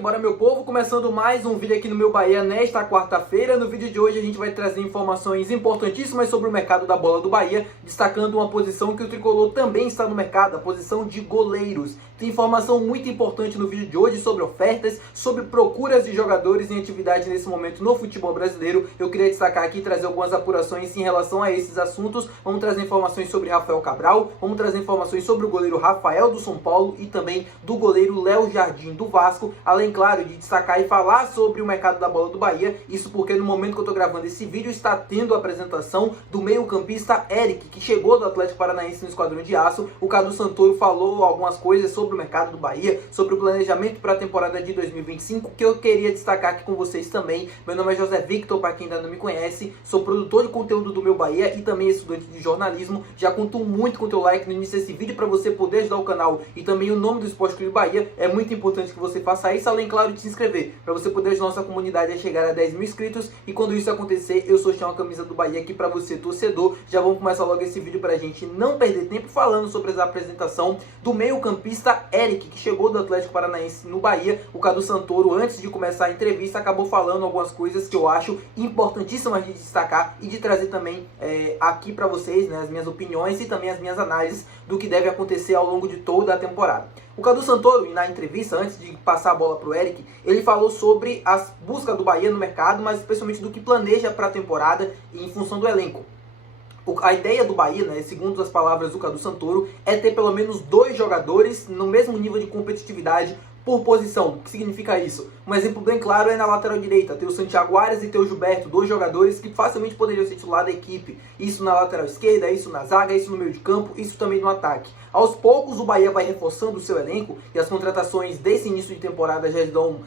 Bora meu povo, começando mais um vídeo aqui no Meu Bahia nesta quarta-feira. No vídeo de hoje a gente vai trazer informações importantíssimas sobre o mercado da bola do Bahia, destacando uma posição que o Tricolor também está no mercado, a posição de goleiros. Tem informação muito importante no vídeo de hoje sobre ofertas, sobre procuras de jogadores em atividade nesse momento no futebol brasileiro. Eu queria destacar aqui e trazer algumas apurações em relação a esses assuntos. Vamos trazer informações sobre Rafael Cabral, vamos trazer informações sobre o goleiro Rafael do São Paulo e também do goleiro Léo Jardim do Vasco, além, claro, de destacar e falar sobre o mercado da bola do Bahia. Isso porque no momento que eu estou gravando esse vídeo está tendo a apresentação do meio-campista Eric, que chegou do Atlético Paranaense no Esquadrão de Aço. O Cadu Santoro falou algumas coisas sobre o mercado do Bahia, sobre o planejamento para a temporada de 2025, que eu queria destacar aqui com vocês também. Meu nome é José Victor, para quem ainda não me conhece, sou produtor de conteúdo do Meu Bahia e também estudante de jornalismo. Já conto muito com o teu like no início desse vídeo para você poder ajudar o canal e também o nome do Esporte Clube Bahia. É muito importante que você faça isso, além, claro, de se inscrever, para você poder ajudar nossa comunidade a chegar a 10 mil inscritos. E quando isso acontecer, eu sorteio uma camisa do Bahia aqui para você, torcedor. Já vamos começar logo esse vídeo para a gente não perder tempo falando sobre a apresentação do meio-campista Eric, que chegou do Atlético Paranaense no Bahia. O Cadu Santoro, antes de começar a entrevista, acabou falando algumas coisas que eu acho importantíssimas de destacar e de trazer também aqui para vocês, né, as minhas opiniões e também as minhas análises do que deve acontecer ao longo de toda a temporada. O Cadu Santoro, na entrevista, antes de passar a bola para o Eric, ele falou sobre as buscas do Bahia no mercado, mas especialmente do que planeja para a temporada e em função do elenco. A ideia do Bahia, né, segundo as palavras do Cadu Santoro, é ter pelo menos 2 jogadores no mesmo nível de competitividade por posição. O que significa isso? Um exemplo bem claro é na lateral direita, ter o Santiago Arias e ter o Gilberto, 2 jogadores que facilmente poderiam ser titular da equipe. Isso na lateral esquerda, isso na zaga, isso no meio de campo, isso também no ataque. Aos poucos o Bahia vai reforçando o seu elenco e as contratações desse início de temporada já dão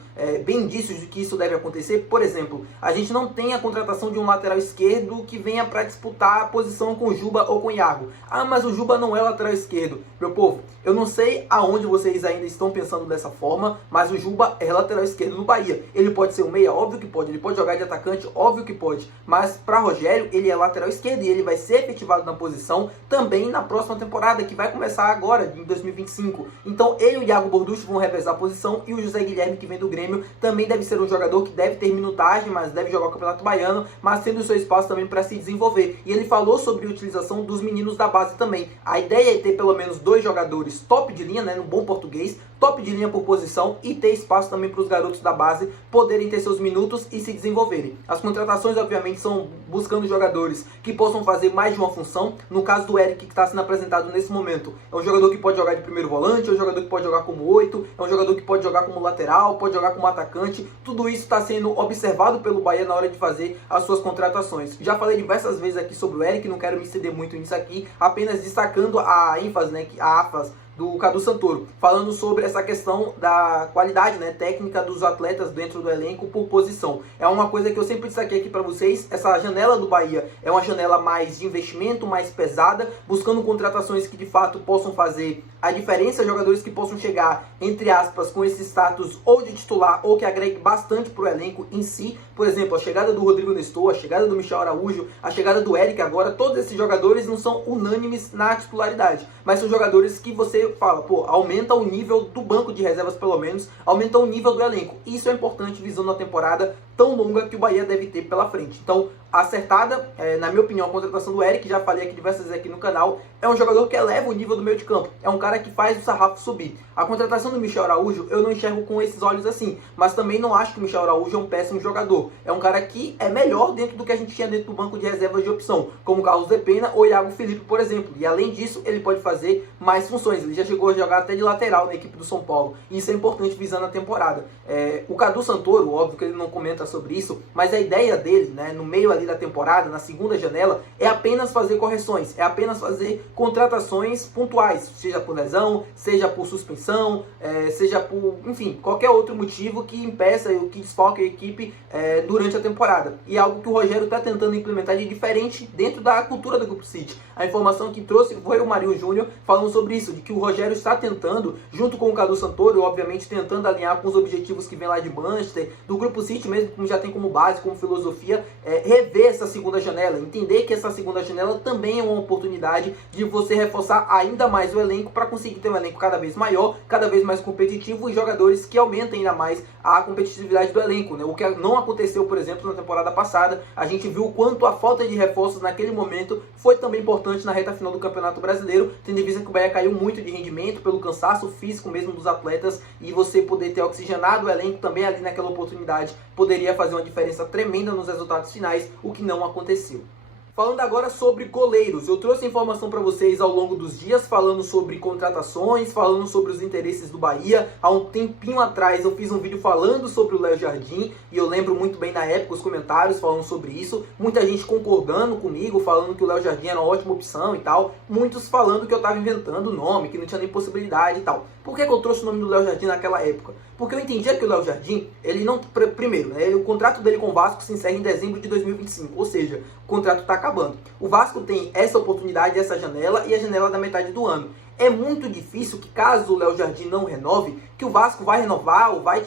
bem indícios de que isso deve acontecer. Por exemplo, a gente não tem a contratação de um lateral esquerdo que venha para disputar a posição com o Juba ou com o Iago. Ah, mas o Juba não é lateral esquerdo. Meu povo, eu não sei aonde vocês ainda estão pensando dessa forma, mas o Juba é lateral esquerdo no Bahia. Ele pode ser um meia, óbvio que pode. Ele pode jogar de atacante, óbvio que pode. Mas para Rogério, ele é lateral esquerdo e ele vai ser efetivado na posição também na próxima temporada, que vai começar agora, em 2025. Então ele e o Iago Borducci vão revezar a posição e o José Guilherme, que vem do Grêmio, também deve ser um jogador que deve ter minutagem, mas deve jogar o Campeonato Baiano, mas tendo o seu espaço também para se desenvolver. E ele falou sobre a utilização dos meninos da base também. A ideia é ter pelo menos 2 jogadores top de linha, né, no bom português, top de linha por posição e ter espaço também para os garotos da base poderem ter seus minutos e se desenvolverem. As contratações, obviamente, são buscando jogadores que possam fazer mais de uma função. No caso do Eric, que está sendo apresentado nesse momento, é um jogador que pode jogar de primeiro volante, é um jogador que pode jogar como 8, é um jogador que pode jogar como lateral, pode jogar como atacante. Tudo isso está sendo observado pelo Bahia na hora de fazer as suas contratações. Já falei diversas vezes aqui sobre o Eric, não quero me estender muito nisso aqui, apenas destacando a ênfase, né, a AFAS do Cadu Santoro, falando sobre essa questão da qualidade, né, técnica dos atletas dentro do elenco por posição. É uma coisa que eu sempre destaquei aqui para vocês. Essa janela do Bahia é uma janela mais de investimento, mais pesada, buscando contratações que de fato possam fazer a diferença, jogadores que possam chegar, entre aspas, com esse status ou de titular ou que agregue bastante para o elenco em si. Por exemplo, a chegada do Rodrigo Nestor, a chegada do Michel Araújo, a chegada do Eric agora, todos esses jogadores não são unânimes na titularidade, mas são jogadores que você fala, pô, aumenta o nível do banco de reservas pelo menos, aumenta o nível do elenco. Isso é importante visando a temporada tão longa que o Bahia deve ter pela frente. Então, acertada, na minha opinião, a contratação do Eric, já falei aqui diversas vezes aqui no canal, é um jogador que eleva o nível do meio de campo, é um cara que faz o sarrafo subir. A contratação do Michel Araújo, eu não enxergo com esses olhos assim, mas também não acho que o Michel Araújo é um péssimo jogador. É um cara que é melhor dentro do que a gente tinha dentro do banco de reservas de opção, como Carlos De Pena ou Iago Felipe, por exemplo. E além disso, ele pode fazer mais funções. Ele já chegou a jogar até de lateral na equipe do São Paulo. E isso é importante visando a temporada. O Cadu Santoro, óbvio que ele não comenta sobre isso, mas a ideia dele, né, no meio ali da temporada, na segunda janela, é apenas fazer correções, é apenas fazer contratações pontuais, seja por lesão, seja por suspensão, seja por, enfim, qualquer outro motivo que impeça ou que desfoque a equipe durante a temporada. E é algo que o Rogério está tentando implementar de diferente dentro da cultura do Grupo City. A informação que trouxe foi o Marinho Júnior falando sobre isso, de que o Rogério está tentando, junto com o Cadu Santoro, obviamente tentando alinhar com os objetivos que vem lá de Manchester, do Grupo City mesmo, como já tem como base, como filosofia, rever essa segunda janela, entender que essa segunda janela também é uma oportunidade de você reforçar ainda mais o elenco para conseguir ter um elenco cada vez maior, cada vez mais competitivo e jogadores que aumentem ainda mais a competitividade do elenco, né? O que não aconteceu, por exemplo, na temporada passada. A gente viu o quanto a falta de reforços naquele momento foi também importante na reta final do Campeonato Brasileiro, tendo em vista que o Bahia caiu muito de rendimento pelo cansaço físico mesmo dos atletas, e você poder ter oxigenado o elenco também ali naquela oportunidade poderia fazer uma diferença tremenda nos resultados finais, o que não aconteceu. Falando agora sobre goleiros, eu trouxe informação para vocês ao longo dos dias, falando sobre contratações, falando sobre os interesses do Bahia. Há um tempinho atrás eu fiz um vídeo falando sobre o Léo Jardim, e eu lembro muito bem na época os comentários falando sobre isso. Muita gente concordando comigo, falando que o Léo Jardim era uma ótima opção e tal. Muitos falando que eu estava inventando o nome, que não tinha nem possibilidade e tal. Por que eu trouxe o nome do Léo Jardim naquela época? Porque eu entendia que o Léo Jardim, ele não... Primeiro, né, o contrato dele com o Vasco se encerra em dezembro de 2025, ou seja, o contrato está acabando. O Vasco tem essa oportunidade, essa janela e a janela da metade do ano. É muito difícil que, caso o Léo Jardim não renove, que o Vasco vai renovar ou vai,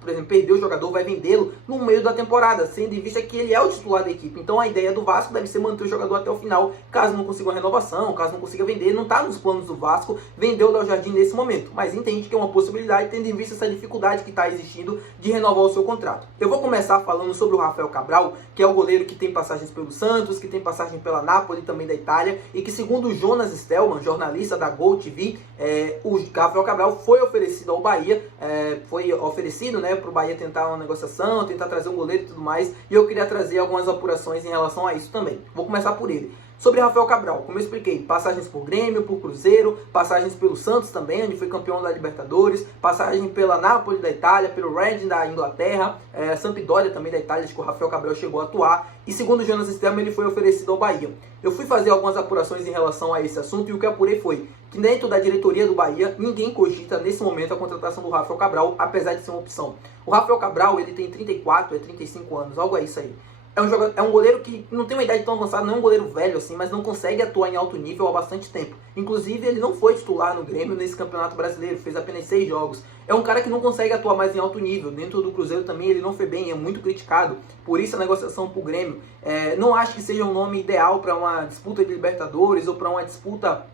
por exemplo, perder o jogador, vai vendê-lo no meio da temporada, sendo em vista que ele é o titular da equipe. Então a ideia do Vasco deve ser manter o jogador até o final, caso não consiga uma renovação, caso não consiga vender. Não está nos planos do Vasco vender o Léo Jardim nesse momento, mas entende que é uma possibilidade, tendo em vista essa dificuldade que está existindo de renovar o seu contrato. Eu vou começar falando sobre o Rafael Cabral, que é o goleiro que tem passagens pelo Santos, que tem passagem pela Napoli, também da Itália, e que, segundo o Jonas Stelman, jornalista da Gol TV, o Rafael Cabral foi oferecido ao Bahia, foi oferecido, né, para o Bahia tentar uma negociação, tentar trazer um goleiro e tudo mais, e eu queria trazer algumas apurações em relação a isso também. Vou começar por ele. Sobre Rafael Cabral, como eu expliquei, passagens por Grêmio, por Cruzeiro, passagens pelo Santos também, onde foi campeão da Libertadores, passagem pela Napoli da Itália, pelo Reading da Inglaterra, Sampdoria também da Itália, acho que o Rafael Cabral chegou a atuar, e segundo o Jonas Stelman, ele foi oferecido ao Bahia. Eu fui fazer algumas apurações em relação a esse assunto, e o que eu apurei foi que dentro da diretoria do Bahia, ninguém cogita nesse momento a contratação do Rafael Cabral, apesar de ser uma opção. O Rafael Cabral, ele tem 34, 35 anos, algo é isso aí. É um goleiro que não tem uma idade tão avançada, não é um goleiro velho assim, mas não consegue atuar em alto nível há bastante tempo. Inclusive, ele não foi titular no Grêmio nesse Campeonato Brasileiro, fez apenas 6 jogos. É um cara que não consegue atuar mais em alto nível. Dentro do Cruzeiro também ele não foi bem, é muito criticado. Por isso a negociação para o Grêmio. Não acho que seja um nome ideal para uma disputa de Libertadores ou para uma disputa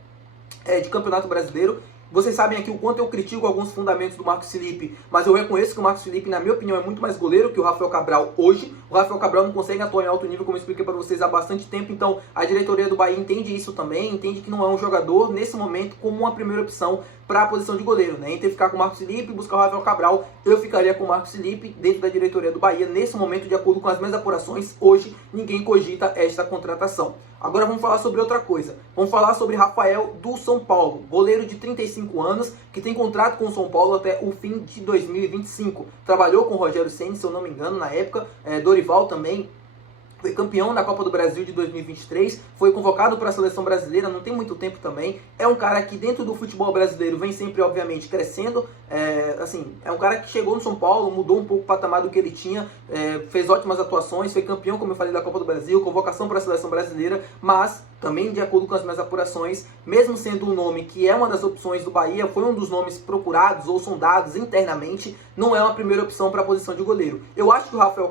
de Campeonato Brasileiro. Vocês sabem aqui o quanto eu critico alguns fundamentos do Marcos Felipe, mas eu reconheço que o Marcos Felipe, na minha opinião, é muito mais goleiro que o Rafael Cabral hoje. O Rafael Cabral não consegue atuar em alto nível, como eu expliquei para vocês há bastante tempo, então a diretoria do Bahia entende isso também, entende que não é um jogador, nesse momento, como uma primeira opção para a posição de goleiro, né? Entre ficar com o Marcos Felipe e buscar o Rafael Cabral, eu ficaria com o Marcos Felipe dentro da diretoria do Bahia. Nesse momento, de acordo com as minhas apurações, hoje ninguém cogita esta contratação. Agora vamos falar sobre outra coisa. Vamos falar sobre Rafael do São Paulo, goleiro de 35 anos, que tem contrato com o São Paulo até o fim de 2025. Trabalhou com o Rogério Ceni, se eu não me engano, na época. Dorival também. Foi campeão da Copa do Brasil de 2023, foi convocado para a seleção brasileira, não tem muito tempo também. É um cara que dentro do futebol brasileiro vem sempre, obviamente, crescendo. É um cara que chegou no São Paulo, mudou um pouco o patamar do que ele tinha, fez ótimas atuações, foi campeão, como eu falei, da Copa do Brasil, convocação para a seleção brasileira, mas também, de acordo com as minhas apurações, mesmo sendo um nome que é uma das opções do Bahia, foi um dos nomes procurados ou sondados internamente, não é uma primeira opção para a posição de goleiro. Eu acho que o Rafael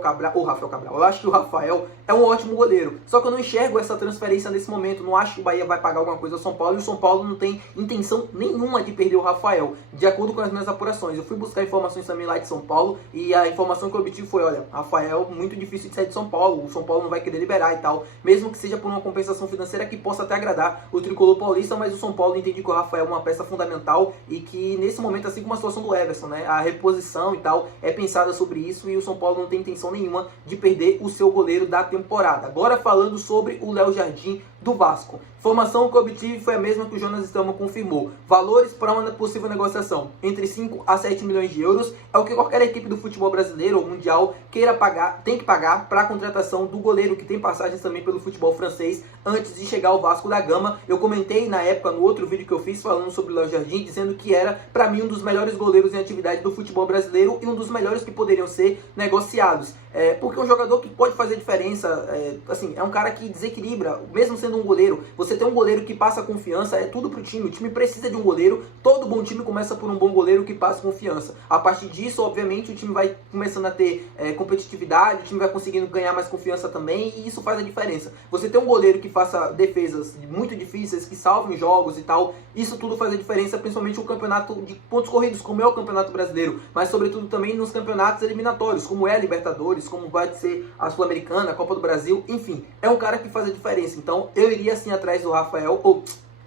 é um ótimo goleiro, só que eu não enxergo essa transferência nesse momento. Não acho que o Bahia vai pagar alguma coisa ao São Paulo, e o São Paulo não tem intenção nenhuma de perder o Rafael, de acordo com as minhas apurações. Eu fui buscar informações também lá de São Paulo, e a informação que eu obtive foi, olha, Rafael, muito difícil de sair de São Paulo, o São Paulo não vai querer liberar e tal, mesmo que seja por uma compensação financeira que possa até agradar o tricolor paulista, mas o São Paulo entende que o Rafael é uma peça fundamental, e que nesse momento, assim como a situação do Everson, né, a reposição e tal, é pensada sobre isso, e o São Paulo não tem intenção nenhuma de perder o seu goleiro da temporada. Agora falando sobre o Léo Jardim do Vasco. Informação que eu obtive foi a mesma que o Jonas Stelman confirmou. Valores para uma possível negociação entre 5 a 7 milhões de euros é o que qualquer equipe do futebol brasileiro ou mundial queira pagar, tem que pagar para a contratação do goleiro, que tem passagens também pelo futebol francês antes de chegar ao Vasco da Gama. Eu comentei na época, no outro vídeo que eu fiz falando sobre o Léo Jardim, dizendo que era, para mim, um dos melhores goleiros em atividade do futebol brasileiro e um dos melhores que poderiam ser negociados. Porque é um jogador que pode fazer diferença, assim, é um cara que desequilibra, mesmo sendo um goleiro. Você tem um goleiro que passa confiança, é tudo pro time. O time precisa de um goleiro, todo bom time começa por um bom goleiro que passa confiança. A partir disso, obviamente, o time vai começando a ter competitividade, o time vai conseguindo ganhar mais confiança também, e isso faz a diferença. Você tem um goleiro que faça defesas muito difíceis, que salvem jogos e tal, isso tudo faz a diferença, principalmente no campeonato de pontos corridos, como é o Campeonato Brasileiro, mas sobretudo também nos campeonatos eliminatórios, como é a Libertadores, como vai ser a Sul-Americana, a Copa do Brasil, enfim, é um cara que faz a diferença. Então eu iria assim atrás do Rafael, ou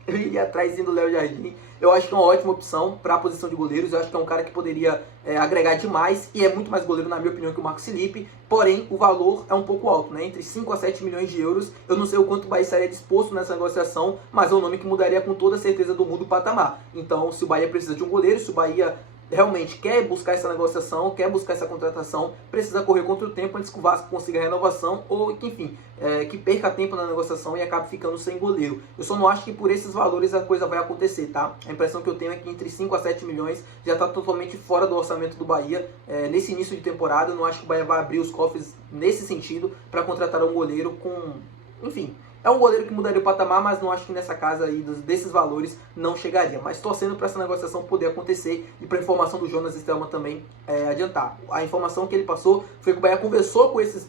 eu iria atrás do Léo Jardim. Eu acho que é uma ótima opção para a posição de goleiros. Eu acho que é um cara que poderia agregar demais e é muito mais goleiro, na minha opinião, que o Marcos Felipe. Porém, o valor é um pouco alto, né? Entre 5 a 7 milhões de euros. Eu não sei o quanto o Bahia estaria disposto nessa negociação, mas é um nome que mudaria com toda a certeza do mundo o patamar. Então, se o Bahia precisa de um goleiro, se o Bahia realmente quer buscar essa negociação, quer buscar essa contratação, precisa correr contra o tempo antes que o Vasco consiga a renovação ou que, enfim, que perca tempo na negociação e acabe ficando sem goleiro. Eu só não acho que por esses valores a coisa vai acontecer, tá? A impressão que eu tenho é que entre 5 a 7 milhões já está totalmente fora do orçamento do Bahia. Nesse início de temporada, eu não acho que o Bahia vai abrir os cofres nesse sentido para contratar um goleiro com... Enfim, é um goleiro que mudaria o patamar, mas não acho que nessa casa aí desses valores não chegaria. Mas torcendo para essa negociação poder acontecer e para a informação do Jonas Stelman também adiantar. A informação que ele passou foi que o Bahia conversou com esses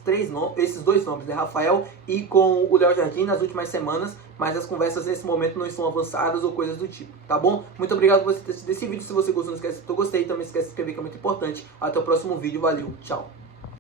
dois nomes, né, Rafael e com o Léo Jardim nas últimas semanas, mas as conversas nesse momento não estão avançadas ou coisas do tipo, tá bom? Muito obrigado por você ter assistido esse vídeo. Se você gostou, não esquece de gostei. Também esquece de se inscrever, que é muito importante. Até o próximo vídeo. Valeu, tchau.